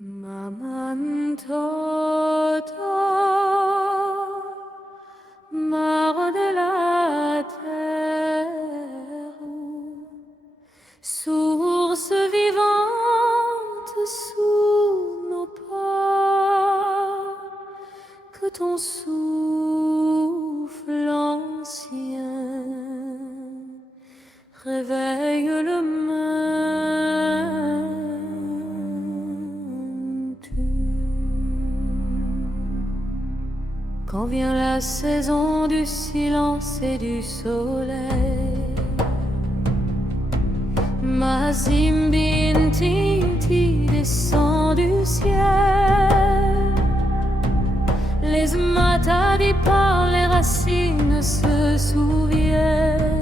Maman Ntoto, mare de la terre, source vivante sous nos pas, que ton souffle ancien réveille le Quand vient la saison du silence et du soleil, ma Zimbintinti descend du ciel. Les matadi par les racines se souviennent.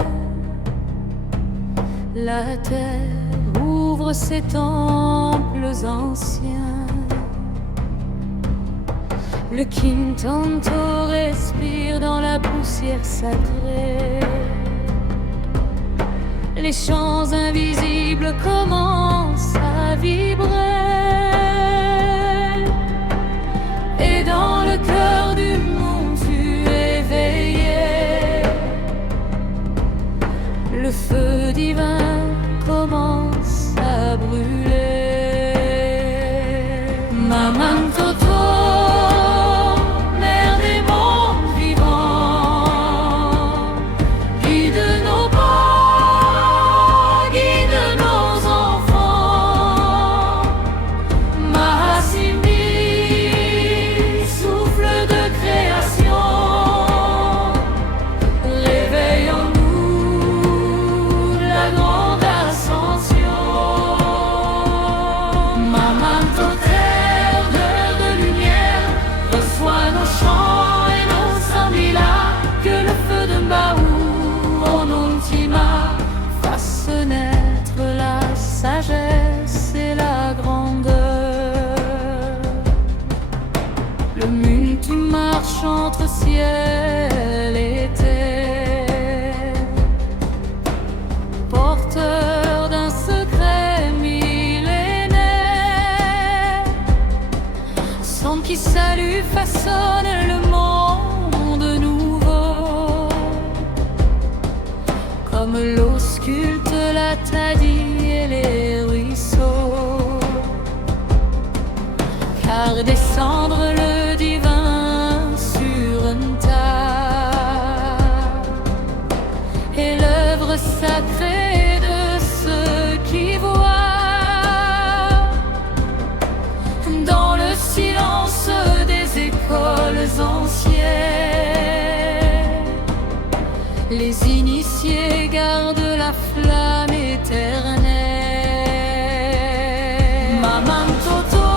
La terre ouvre ses temples anciens. Le Kimuntu respire dans la poussière sacrée. Les chants invisibles commencent à vibrer. Et dans le cœur du monde tu es éveillé. Le feu divin commence à brûler. Maman Ntoto, c'est la grandeur. Le Muntu marche entre ciel et terre, porteur d'un secret millénaire. Son qui salue façonne le monde nouveau, comme l'eau sculpte la Tadi et les ruisseaux, car descendre le divin sur un tas est l'œuvre sacrée de ceux qui voient dans le silence des écoles anciennes. Les initiés gardent la flamme éternelle. Maman Ntoto,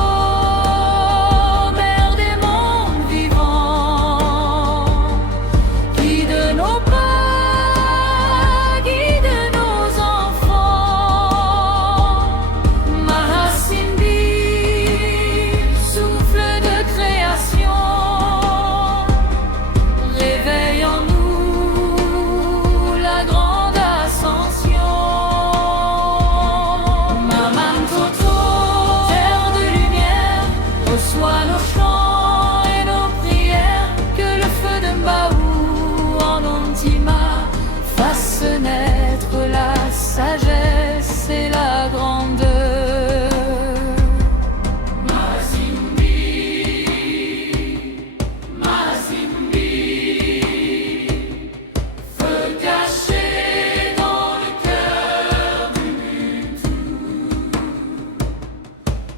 mère des mondes vivants, guide nos pas, guide nos enfants. Mahasimbi, souffle de création, réveille en nous naître la sagesse et la grandeur. Mazimbi, Mazimbi, feu caché dans le cœur du Muntu.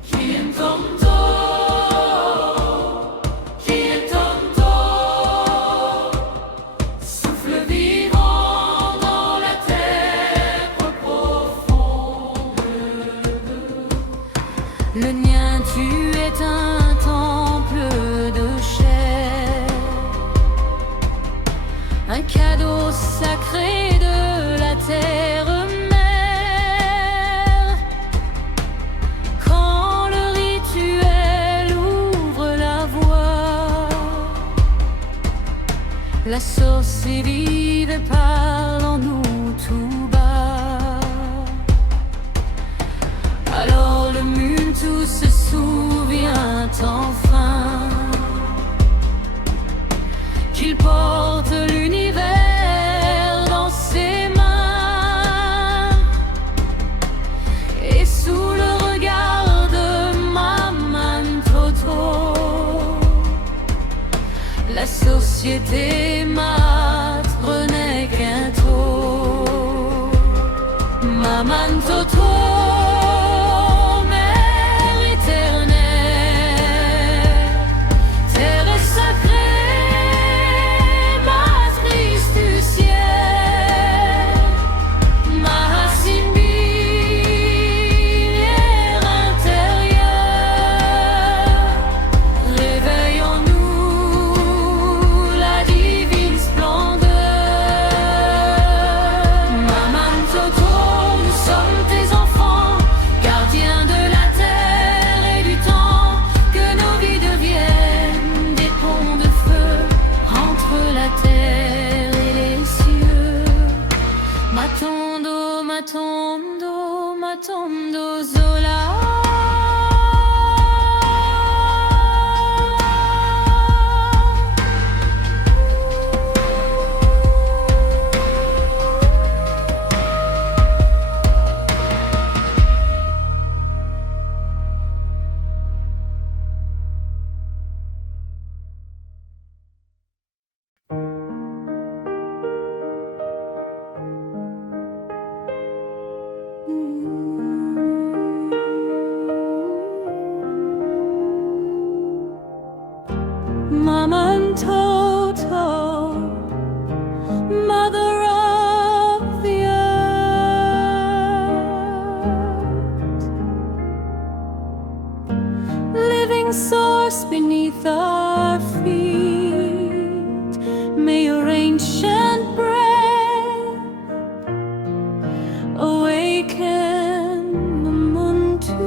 Kimuntu, Kimuntu, souffle vivant. Le lien, tu es un temple de chair, un cadeau sacré de la terre-mère. Quand le rituel ouvre la voie, la source est vive et parle en nous tout bas. Alors le Muntu se souvient souviens enfin qu'il porte l'univers dans ses mains, et sous le regard de Ntoto, la société mat prenait qu'un taux. Ntoto, Ntoto, mother of the earth, living source beneath our feet, may your ancient breath awaken the Kimuntu.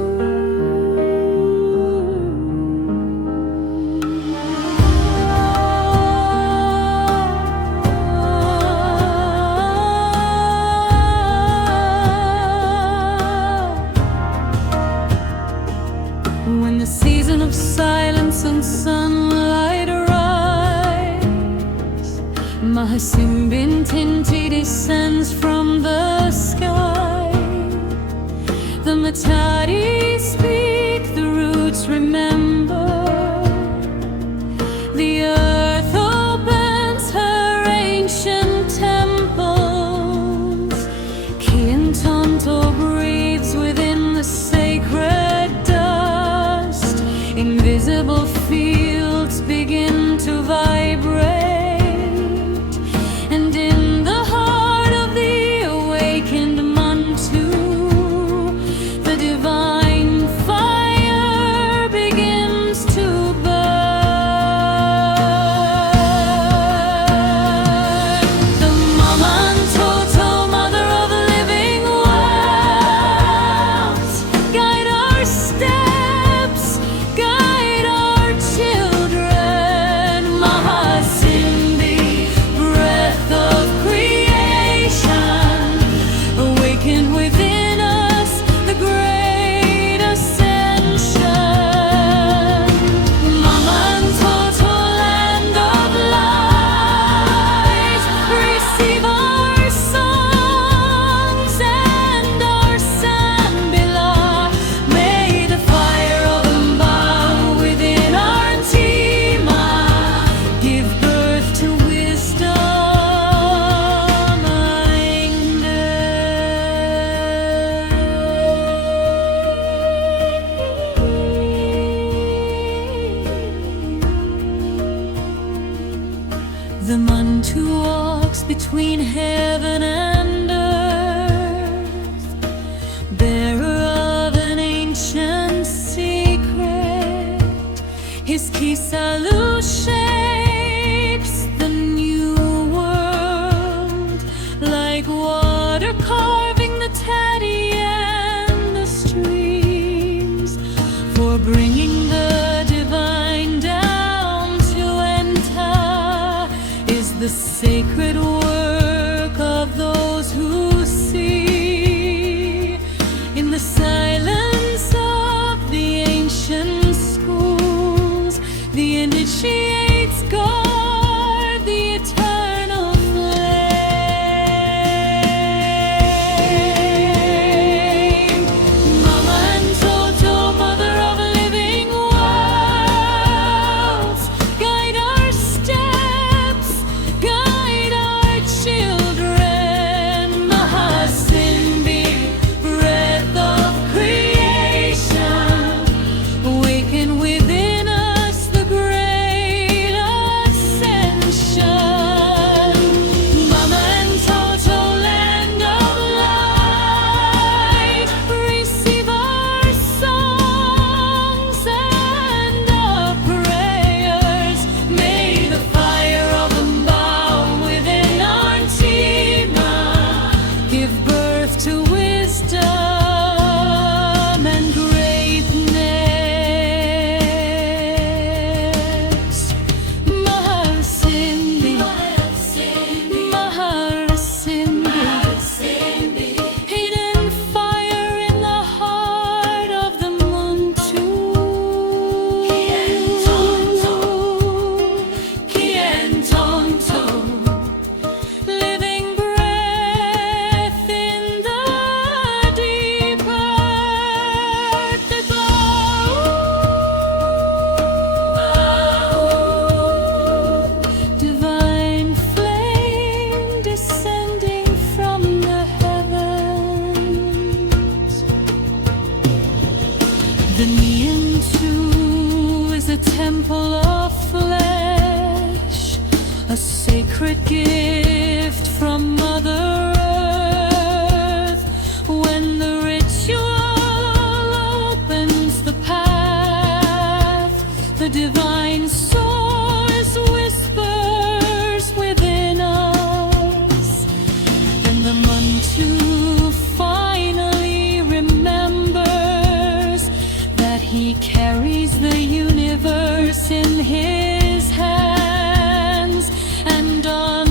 When the season of silence and sunlight arrives, Mahasimbintinti descends from the sky. The matadi speak, the roots remember. The earth opens her ancient temples. Kimuntu breathes within the sacred dust. Invisible fields begin to vibrate, and in the heart of the awakened Kimuntu, the divine fire begins to burn. The Ntoto, mother of the living worlds, guide our steps, guide our children. Mahasimbi, breath of creation, awaken within us the great ascension. Ntoto, land of light, receive our songs and our sambila. May the fire of Mba within our tima give birth to wisdom. The Kimuntu walks between heaven and earth, bearer of an ancient secret. His Kisalu shapes the new world, like water carving the Tadi and the streams, for bringing the divine down to enter is the sacred work of those who see in the silence of the ancient sky. the temple of flesh, a sacred gift from Mother Earth. When the ritual opens the path, the divine source whispers within us. Then the Muntu finally remembers that he carries the universe in his hands, and on